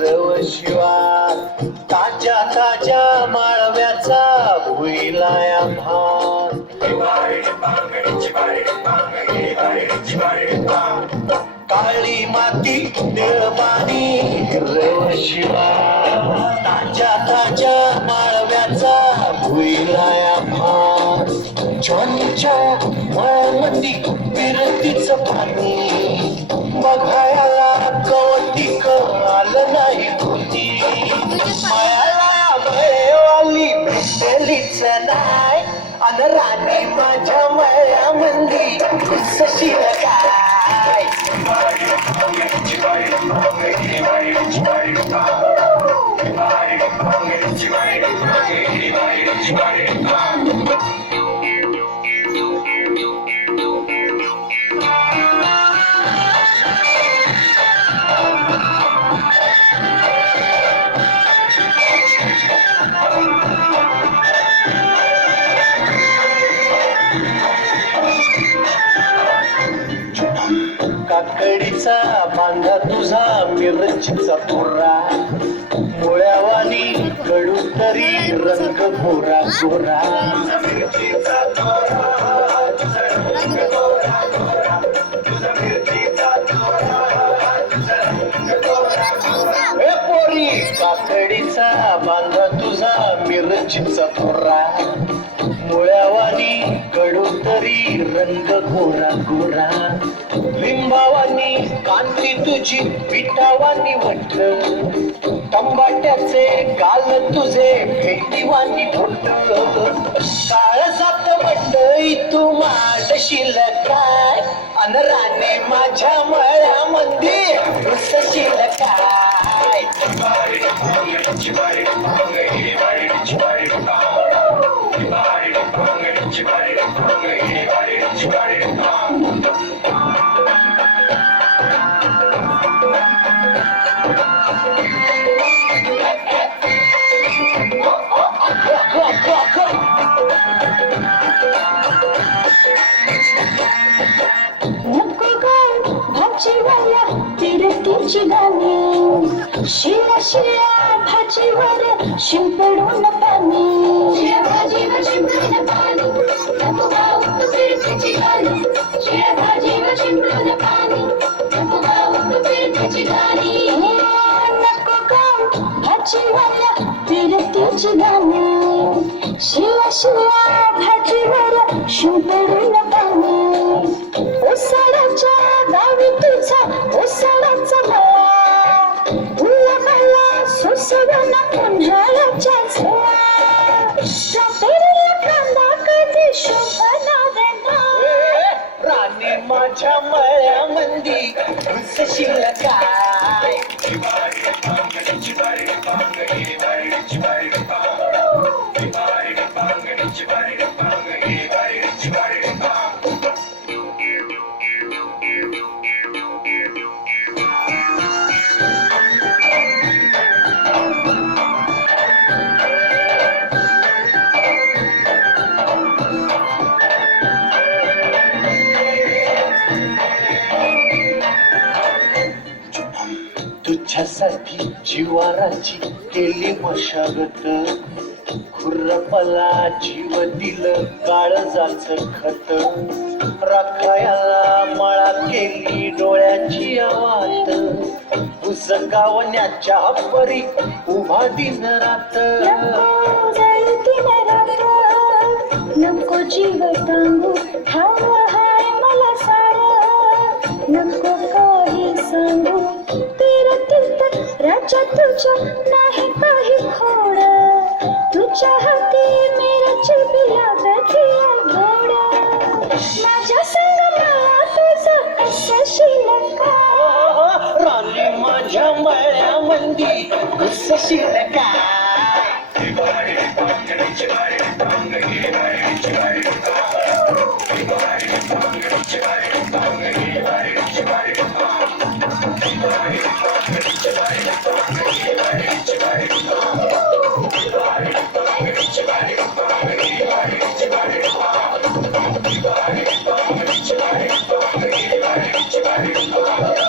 हिरव शिवा ताज्या ताज्या माळव्याचा भुईलाया भात काळी माती निळमानी हिरव शिवा ताज्या ताज्या माळव्याचा भुईलाया भात जॉनीच्या मळ्यामध्ये विरतीचं पाणी बघायला कवटिक आलं नाही होती मायाला मळेवाली भेटलीच नाही अन राणी माझ्या मळ्यामध्ये घुसशील काय काकडीचा बांधा तुझा मिरचीचा पुरा मुळ्यावानी कडू तरी रंग गोरा गोरा पोरी काकडीचा बांधा तुझा मिरचीचा पुरा मुळ्यावानी कडू तरी रंग गोरा गोरा लिंबावानी कांती तुझी पिठावानी वट टंबाट्याचे गाल तुझे भेटीवानी बोट काळजात मंडई तू मांडशील काय अन राणे माझ्या मळ्यामध्ये घुसशील काय भाजीवाला तिरतीची गाणी शिया शिया भाजीवर शिंपडून पाणी शिया भाजीवर शिंपडून पाणी नको गाऊ तिरतीची गाणी शिया भाजीवर शिंपडून पाणी नको गाऊ तिरतीची गाणी नको गाऊ भाजीवाला तिरतीची गाणी शिया शिया भाजीवर शिंपडून पाणी ओसाडाच्या गावी तुझा ओसाडाचा मळा तुला मला सोसवना उन्हाळ्याच्या झळा स्ट्रॉबेरीला कांदा कधी शोभना देणार राणी माझ्या मळ्यामध्ये घुसशील काय तुझ्यासाठी जिवाराची केली मशागत खुर्रपला जीव दिलं काळजाचं खत राखायला मळा केली डोळ्याची आवात पुसकावण्याच्या परी उभा दिन रात नको जीव तांबू हवं हाय मला सारं नको काही सांगू राजा तुझ्या नाही काही खोड तुझ्या हाती मेरची बिया गठिया घोड माझ्या संग मला तुझं असशील काय राणी माझ्या मळ्यामध्ये घुसशील काय Bye.